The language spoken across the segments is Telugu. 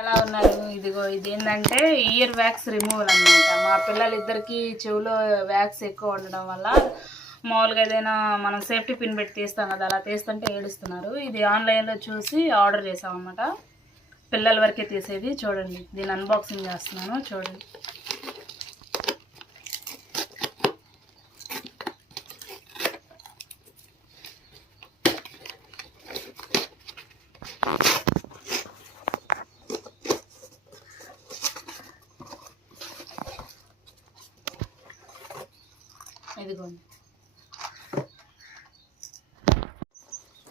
ఎలా ఉన్నారు? ఇదిగో ఇది ఏంటంటే ఇయర్ వ్యాక్స్ రిమూవల్ అనమాట మా పిల్లలిద్దరికీ చెవిలో వ్యాక్స్ ఎక్కువ ఉండడం వల్ల మామూలుగా ఏదైనా మనం సేఫ్టీ పిన్ పెట్టి తీస్తాం కదా అలా తీస్తుంటే ఏడుస్తున్నారు. ఇది ఆన్లైన్లో చూసి ఆర్డర్ చేసామన్నమాట పిల్లల వరకే తీసేది. చూడండి దీని అన్బాక్సింగ్ చేస్తున్నాను. చూడండి.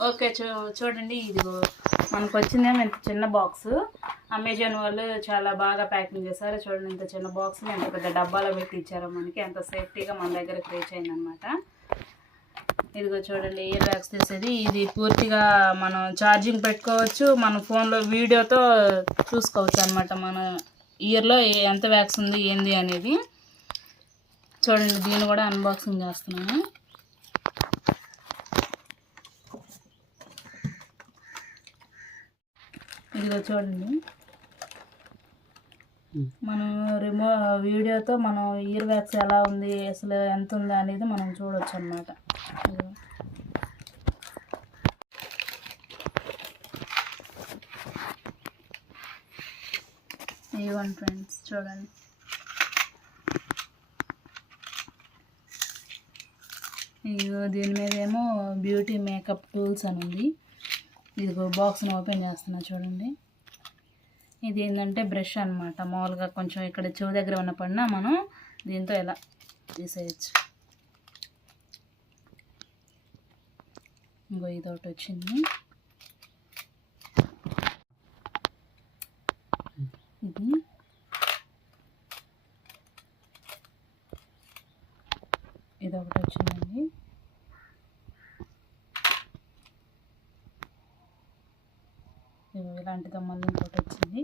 ఓకే చూ చూడండి ఇదిగో మనకు వచ్చిందేమో ఇంత చిన్న బాక్స్. అమెజాన్ వాళ్ళు చాలా బాగా ప్యాకింగ్ చేశారు. చూడండి ఇంత చిన్న బాక్స్ ఎంత పెద్ద డబ్బాలో పెట్టి ఇచ్చారో మనకి. ఎంత సేఫ్టీగా మన దగ్గరకు రీచ్ అయిందనమాట ఇదిగో చూడండి ఇయర్ బ్యాగ్స్ తీసేది. ఇది పూర్తిగా మనం ఛార్జింగ్ పెట్టుకోవచ్చు. మన ఫోన్లో వీడియోతో చూసుకోవచ్చు అనమాట మన ఇయర్లో ఎంత వ్యాక్స్ ఉంది ఏంది అనేది. చూడండి దీన్ని కూడా అన్బాక్సింగ్ చేస్తున్నాను. ఇదిగో చూడండి. మనం రిమో వీడియోతో మనం ఇయర్ వ్యాక్స్ ఎలా ఉంది అసలు ఎంత ఉంది అనేది మనం చూడొచ్చు అనమాట ఇవ్వండి ఫ్రెండ్స్ చూడండి. దీని మీద ఏమో బ్యూటీ మేకప్ టూల్స్ అని ఉంది. ఇదిగో బాక్స్ని ఓపెన్ చేస్తున్నా చూడండి. ఇది ఏంటంటే బ్రష్ అనమాట మామూలుగా కొంచెం ఇక్కడ చెవి దగ్గర ఉన్న పడినా మనం దీంతో ఇలా తీసేయచ్చు. ఇంకో ఇది ఒకటి వచ్చింది. ఇది. ఇదొకటి వచ్చింది. ఇలాంటి ఇదిగో ఇలాంటిదో ఇంకోటి వచ్చింది.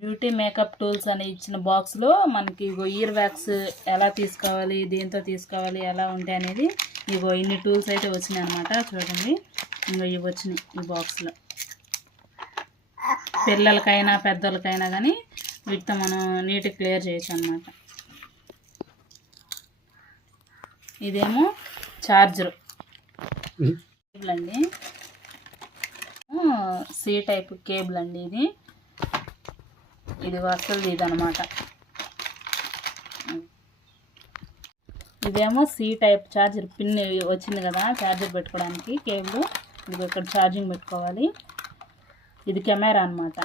బ్యూటీ మేకప్ టూల్స్ అని ఇచ్చిన బాక్స్లో మనకి ఇగో ఇయర్ వ్యాక్స్ ఎలా తీసుకోవాలి దేంతో తీసుకోవాలి ఎలా ఉంటాయి అనేది ఇగో ఇన్ని టూల్స్ అయితే వచ్చినాయి అనమాట చూడండి. ఇంకో ఇవి వచ్చినాయి ఈ బాక్స్లో. పిల్లలకైనా పెద్దలకైనా కానీ వీటితో మనం నీట్గా క్లియర్ చేయొచ్చు అనమాట ఇదేమో చార్జర్. కేబుల్ అండి సి టైప్ కేబుల్ అండి ఇది. ఇది వస్తుంది ఇది అనమాట ఇదేమో సి టైప్ చార్జర్ పిన్ వచ్చింది కదా చార్జర్ పెట్టుకోవడానికి కేబుల్. ఇది ఇక్కడ ఛార్జింగ్ పెట్టుకోవాలి. ఇది కెమెరా అనమాట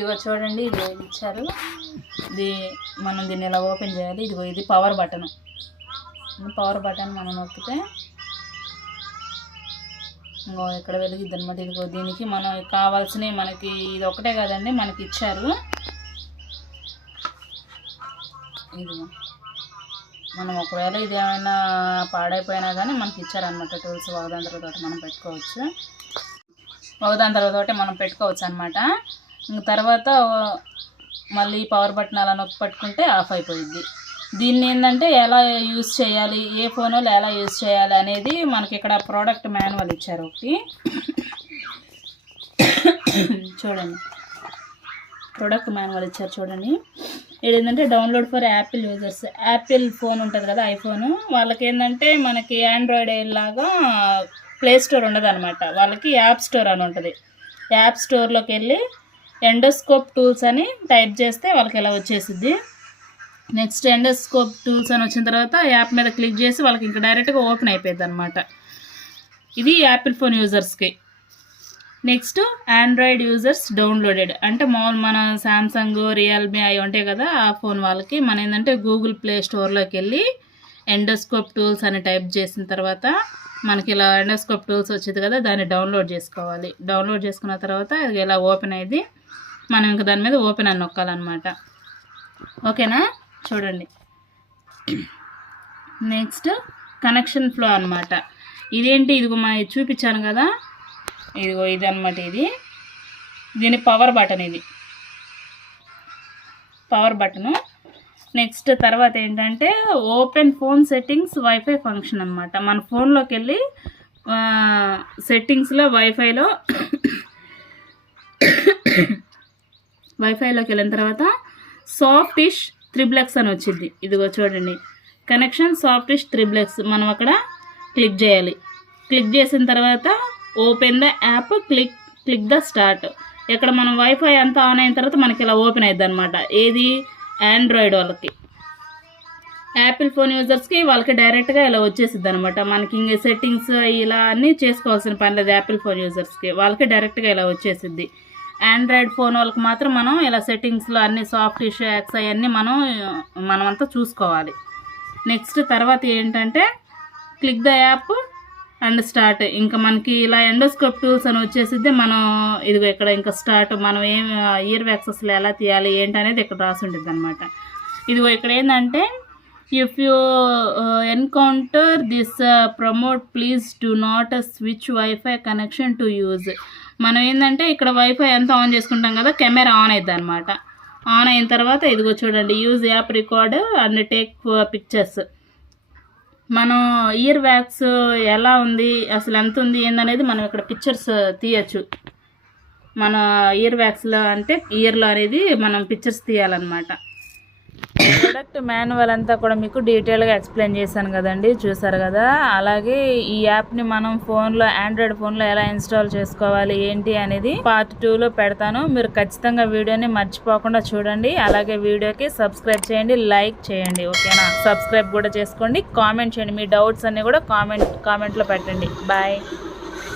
ఇదిగో చూడండి ఇది ఇచ్చారు. ఇది మనం దీన్ని ఇలా ఓపెన్ చేయాలి. ఇదిగో ఇది పవర్ బటన్ పవర్ బటన్ మనం నొక్కితే ఇంకో ఇక్కడ వెలిగిద్ది అనమాట ఇదిగో దీనికి మనం కావాల్సినవి మనకి ఇది ఒకటే కదండి మనకి ఇచ్చారు. ఇదిగో మనం ఒకవేళ ఇది ఏమైనా పాడైపోయినా కానీ మనకి ఇచ్చారనమాట టూల్స్ ఒకదాని తర్వాత మనం పెట్టుకోవచ్చు. ఒకదాని తర్వాత మనం పెట్టుకోవచ్చు అనమాట తర్వాత మళ్ళీ పవర్ బటన్ అలా నొక్కి పట్టుకుంటే ఆఫ్ అయిపోయింది దీన్ని ఏంటంటే ఎలా యూజ్ చేయాలి ఏ ఫోన్ వాళ్ళు ఎలా యూజ్ చేయాలి అనేది మనకి ఇక్కడ ప్రోడక్ట్ మాన్యువల్ ఇచ్చారు ఒకటి. చూడండి. ప్రోడక్ట్ మాన్యువల్ ఇచ్చారు చూడండి. ఏంటంటే download for Apple users Apple phone ఉంటుంది కదా ఐఫోన్ వాళ్ళకి ఏంటంటే మనకి ఆండ్రాయిడ్ లాగా ప్లే స్టోర్ ఉండదు అనమాట వాళ్ళకి యాప్ స్టోర్ అని ఉంటుంది. యాప్ స్టోర్లోకి వెళ్ళి ఎండోస్కోప్ టూల్స్ అని టైప్ చేస్తే వాళ్ళకి ఇలా వచ్చేసిద్ది. నెక్స్ట్ ఎండోస్కోప్ టూల్స్ అని వచ్చిన తర్వాత యాప్ మీద క్లిక్ చేసి వాళ్ళకి ఇంకా డైరెక్ట్గా ఓపెన్ అయిపోయింది అనమాట ఇది యాపిల్ ఫోన్ యూజర్స్కి నెక్స్ట్ ఆండ్రాయిడ్ యూజర్స్ డౌన్లోడెడ్. అంటే మామూలు మన సామ్సంగ్ రియల్మీ అవి ఉంటాయి కదా ఆ ఫోన్ వాళ్ళకి. మన ఏంటంటే గూగుల్ ప్లే స్టోర్లోకి వెళ్ళి ఎండోస్కోప్ టూల్స్ అని టైప్ చేసిన తర్వాత మనకి ఇలా ఎండోస్కోప్ టూల్స్ వచ్చేది కదా దాన్ని డౌన్లోడ్ చేసుకోవాలి. డౌన్లోడ్ చేసుకున్న తర్వాత ఇలా ఓపెన్ అయ్యింది మనం ఇంకా దాని మీద ఓపెన్ అని నొక్కాలన్నమాట. ఓకేనా? చూడండి. నెక్స్ట్ కనెక్షన్ ఫ్లో అనమాట ఇదేంటి? ఇదిగో మా చూపించాను కదా. ఇదిగో ఇది అనమాట ఇది. దీని పవర్ బటన్ ఇది. పవర్ బటను నెక్స్ట్ తర్వాత ఏంటంటే open phone settings WiFi function అనమాట మన ఫోన్లోకి వెళ్ళి సెట్టింగ్స్లో వైఫైలో వైఫైలోకి వెళ్ళిన తర్వాత సాఫ్టిష్ త్రిబ్లెక్స్ అని వచ్చింది. ఇదిగో చూడండి. కనెక్షన్ సాఫ్టిష్ త్రిబ్లెక్స్ మనం అక్కడ క్లిక్ చేయాలి. క్లిక్ చేసిన తర్వాత open the app click click the start ఇక్కడ మనం వైఫై అంతా ఆన్ అయిన తర్వాత మనకి ఇలా ఓపెన్ అవుతుంది అనమాట ఏది? ఆండ్రాయిడ్ వాళ్ళకి. యాపిల్ ఫోన్ యూజర్స్కి వాళ్ళకి డైరెక్ట్గా ఇలా వచ్చేసిద్ది అనమాట మనకి ఇంక సెట్టింగ్స్ ఇలా అన్నీ చేసుకోవాల్సిన పని లేదు యాపిల్ ఫోన్ యూజర్స్కి వాళ్ళకి డైరెక్ట్గా ఇలా వచ్చేసిద్ది. ఆండ్రాయిడ్ ఫోన్ వాళ్ళకి మాత్రం మనం ఇలా సెట్టింగ్స్లో అన్ని సాఫ్ట్ ఇష్యూ యాక్స్ అవన్నీ మనం మనమంతా చూసుకోవాలి. నెక్స్ట్ తర్వాత ఏంటంటే click the app and start ఇంకా మనకి ఇలా ఎండోస్కోప్ టూల్స్ అని వచ్చేసిద్ది మనం ఇదిగో ఇక్కడ ఇంకా స్టార్ట్ మనం ఏం ఇయర్ వ్యాక్సెస్లో ఎలా తీయాలి ఏంటి అనేది ఇక్కడ రాసి ఉంటుంది అనమాట ఇదిగో ఇక్కడ ఏంటంటే if you encounter this prompt please do not switch WiFi connection to use మనం ఏంటంటే ఇక్కడ వైఫై ఎంత ఆన్ చేసుకుంటాం కదా కెమెరా ఆన్ అవుతుంది అనమాట ఆన్ అయిన తర్వాత ఇదిగో చూడండి use app record and take pictures మనం ఇయర్ వ్యాక్స్ ఎలా ఉంది అసలు ఎంత ఉంది ఏందనేది మనం ఇక్కడ పిక్చర్స్ తీయచ్చు. మన ఇయర్ వ్యాక్స్లో అంటే ఇయర్లో అనేది మనం పిక్చర్స్ తీయాలన్నమాట. ప్రొడక్ట్ మాన్యువల్ అంతా కూడా మీకు డీటెయిల్గా ఎక్స్ప్లెయిన్ చేశాను కదండి చూసారు కదా? అలాగే ఈ యాప్ని మనం ఫోన్లో ఆండ్రాయిడ్ ఫోన్లో ఎలా ఇన్స్టాల్ చేసుకోవాలి ఏంటి అనేది పార్ట్ టూలో పెడతాను. మీరు ఖచ్చితంగా వీడియోని మర్చిపోకుండా చూడండి. అలాగే వీడియోకి సబ్స్క్రైబ్ చేయండి లైక్ చేయండి ఓకేనా? సబ్స్క్రైబ్ కూడా చేసుకోండి. కామెంట్ చేయండి. మీ డౌట్స్ అన్నీ కూడా కామెంట్ కామెంట్లో పెట్టండి. బాయ్.